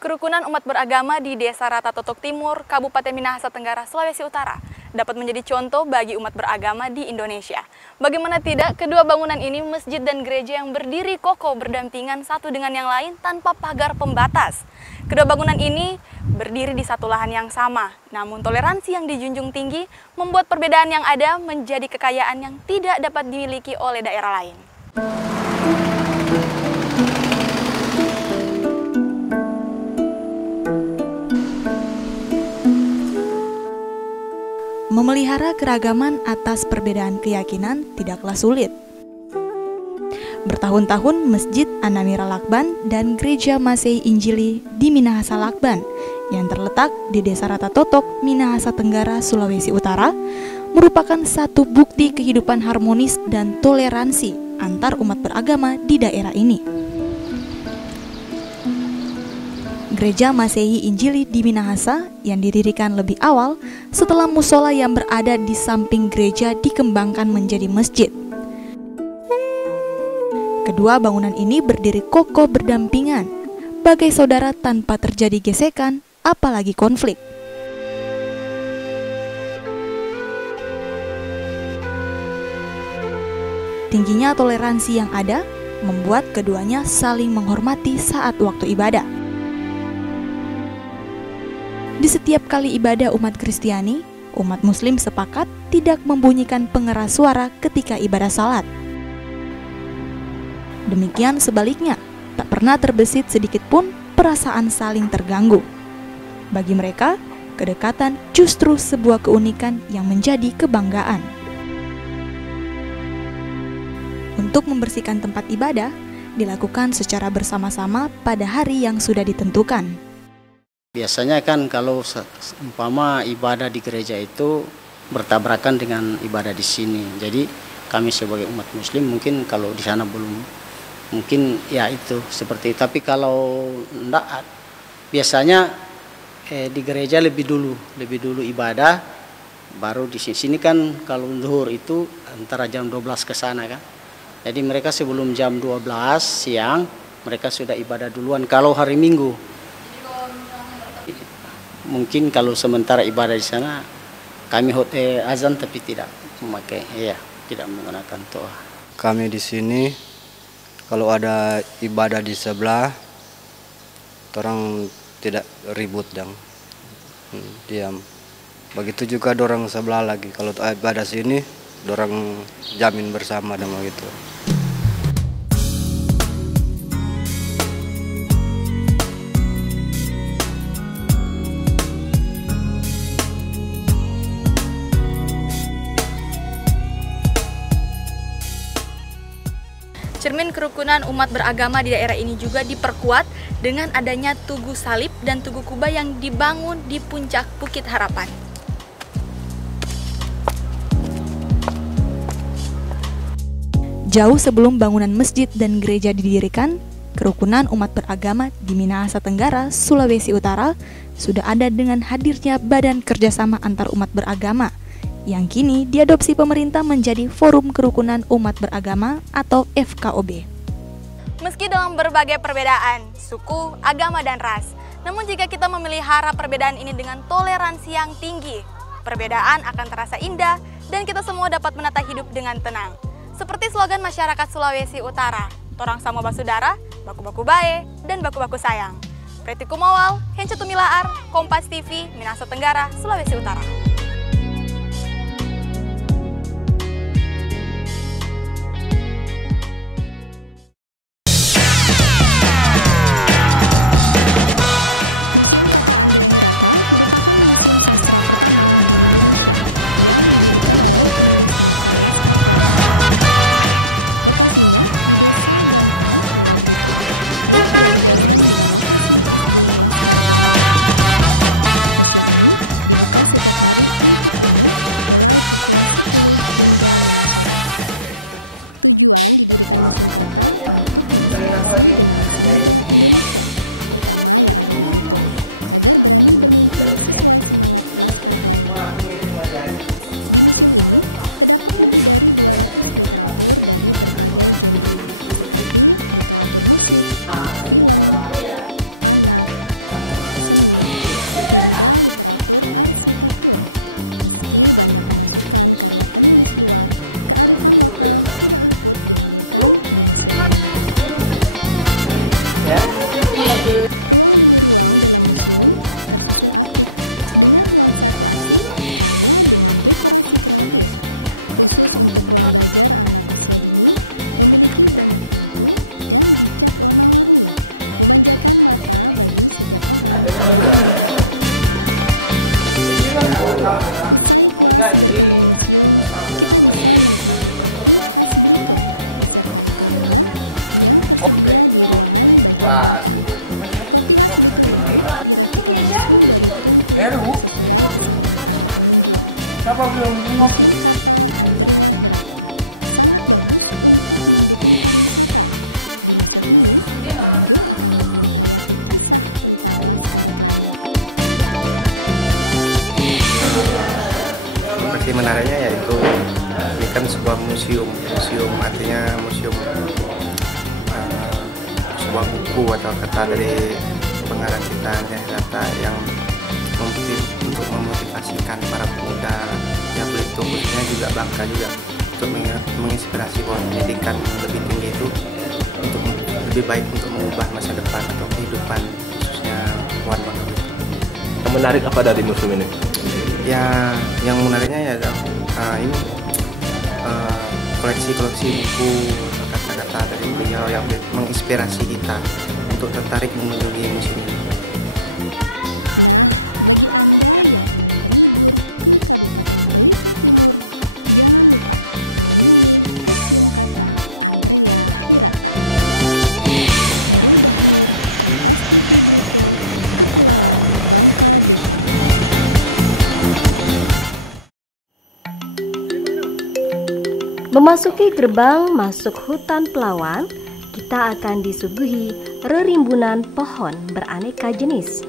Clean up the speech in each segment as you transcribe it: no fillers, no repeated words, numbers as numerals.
Kerukunan umat beragama di Desa Ratatotok Timur, Kabupaten Minahasa Tenggara, Sulawesi Utara dapat menjadi contoh bagi umat beragama di Indonesia. Bagaimana tidak, kedua bangunan ini, masjid dan gereja yang berdiri kokoh berdampingan satu dengan yang lain tanpa pagar pembatas. Kedua bangunan ini berdiri di satu lahan yang sama, namun toleransi yang dijunjung tinggi membuat perbedaan yang ada menjadi kekayaan yang tidak dapat dimiliki oleh daerah lain. Memelihara keragaman atas perbedaan keyakinan tidaklah sulit. Bertahun-tahun Masjid Anamira Lakban dan Gereja Masehi Injili di Minahasa Lakban yang terletak di Desa Ratatotok, Minahasa Tenggara, Sulawesi Utara merupakan satu bukti kehidupan harmonis dan toleransi antar umat beragama di daerah ini. Gereja Masehi Injili di Minahasa yang didirikan lebih awal setelah musola yang berada di samping gereja dikembangkan menjadi masjid. Kedua bangunan ini berdiri kokoh berdampingan, bagai saudara tanpa terjadi gesekan, apalagi konflik. Tingginya toleransi yang ada membuat keduanya saling menghormati saat waktu ibadah. Di setiap kali ibadah umat Kristiani, umat Muslim sepakat tidak membunyikan pengeras suara ketika ibadah salat. Demikian sebaliknya, tak pernah terbesit sedikit pun perasaan saling terganggu. Bagi mereka, kedekatan justru sebuah keunikan yang menjadi kebanggaan. Untuk membersihkan tempat ibadah, dilakukan secara bersama-sama pada hari yang sudah ditentukan. Biasanya kan kalau umpama ibadah di gereja itu bertabrakan dengan ibadah di sini. Jadi kami sebagai umat Muslim mungkin kalau di sana belum, mungkin ya itu seperti itu. Tapi kalau enggak, biasanya di gereja lebih dulu ibadah, baru di sini kan kalau zuhur itu antara jam 12 ke sana kan. Jadi mereka sebelum jam 12 siang mereka sudah ibadah duluan kalau hari Minggu. Mungkin kalau sementara ibadah di sana kami azan tapi tidak memakai, tidak menggunakan toa. Kami di sini kalau ada ibadah di sebelah, orang tidak ribut dan diam. Begitu juga dorang sebelah lagi. Kalau ibadah sini, dorang jamin bersama dan begitu. Cermin kerukunan umat beragama di daerah ini juga diperkuat dengan adanya Tugu Salib dan Tugu Kuba yang dibangun di puncak Bukit Harapan. Jauh sebelum bangunan masjid dan gereja didirikan, kerukunan umat beragama di Minahasa Tenggara, Sulawesi Utara sudah ada dengan hadirnya Badan Kerjasama Antar Umat Beragama yang kini diadopsi pemerintah menjadi Forum Kerukunan Umat Beragama atau FKOB. Meski dalam berbagai perbedaan, suku, agama, dan ras, namun jika kita memelihara perbedaan ini dengan toleransi yang tinggi, perbedaan akan terasa indah dan kita semua dapat menata hidup dengan tenang. Seperti slogan masyarakat Sulawesi Utara, Torang Samo Basudara, Baku-Baku Bae, dan Baku-Baku Sayang. Preti Kumawal, Hence Tumilaar, Kompas TV, Minahasa Tenggara, Sulawesi Utara. Siapa belum mengerti? Pasti menariknya yaitu ini kan sebuah museum artinya museum sebuah buku atau kata dari pengarang kita kata yang untuk memotivasikan para pemuda yang Belitung khususnya juga Bangka juga untuk menginspirasi bahwa pendidikan lebih tinggi itu untuk lebih baik untuk mengubah masa depan atau kehidupan khususnya warga Bangka Belitung. Yang menarik apa dari museum ini? Ya, yang menariknya ya ini koleksi buku kata-kata dari beliau yang menginspirasi kita untuk tertarik mengunjungi museum ini. Memasuki gerbang masuk hutan Pelawan, kita akan disuguhi rerimbunan pohon beraneka jenis.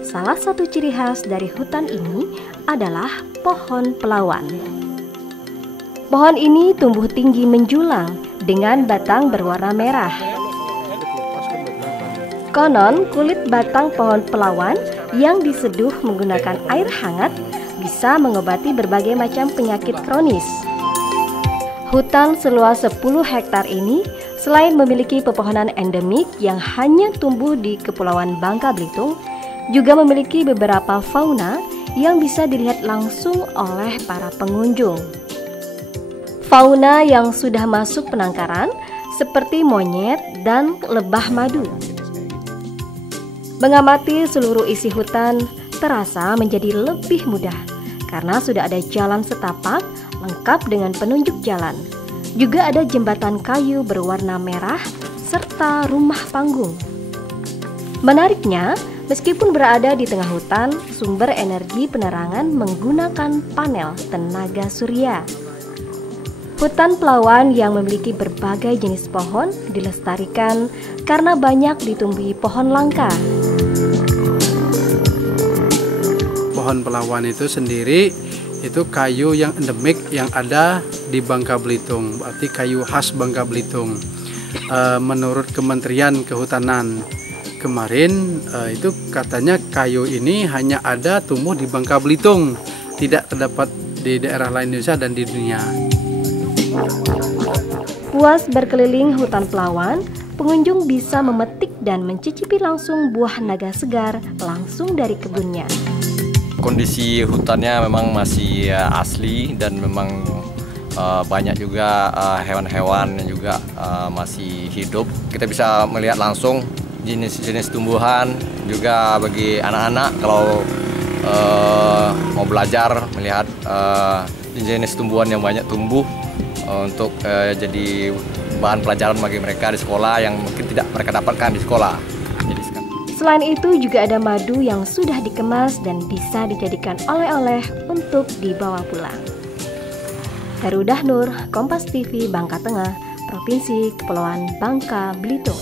Salah satu ciri khas dari hutan ini adalah pohon Pelawan. Pohon ini tumbuh tinggi menjulang dengan batang berwarna merah. Konon, kulit batang pohon Pelawan yang diseduh menggunakan air hangat bisa mengobati berbagai macam penyakit kronis. Hutan seluas 10 hektar ini selain memiliki pepohonan endemik yang hanya tumbuh di Kepulauan Bangka Belitung, juga memiliki beberapa fauna yang bisa dilihat langsung oleh para pengunjung. Fauna yang sudah masuk penangkaran seperti monyet dan lebah madu. Mengamati seluruh isi hutan terasa menjadi lebih mudah karena sudah ada jalan setapak lengkap dengan penunjuk jalan. Juga ada jembatan kayu berwarna merah serta rumah panggung. Menariknya, meskipun berada di tengah hutan, sumber energi penerangan menggunakan panel tenaga surya. Hutan Pelawan yang memiliki berbagai jenis pohon dilestarikan karena banyak ditumbuhi pohon langka. Pohon Pelawan itu sendiri itu kayu yang endemik yang ada di Bangka Belitung, berarti kayu khas Bangka Belitung. Menurut Kementerian Kehutanan kemarin itu katanya kayu ini hanya ada tumbuh di Bangka Belitung, tidak terdapat di daerah lain Indonesia dan di dunia. Puas berkeliling hutan Pelawan, pengunjung bisa memetik dan mencicipi langsung buah naga segar langsung dari kebunnya. Kondisi hutannya memang masih asli dan memang banyak juga hewan-hewan yang juga masih hidup. Kita bisa melihat langsung jenis-jenis tumbuhan, juga bagi anak-anak kalau mau belajar melihat jenis tumbuhan yang banyak tumbuh untuk jadi bahan pelajaran bagi mereka di sekolah yang mungkin tidak mereka dapatkan di sekolah. Selain itu juga ada madu yang sudah dikemas dan bisa dijadikan oleh-oleh untuk dibawa pulang. Herudah Nur, Kompas TV, Bangka Tengah, Provinsi Kepulauan Bangka Belitung.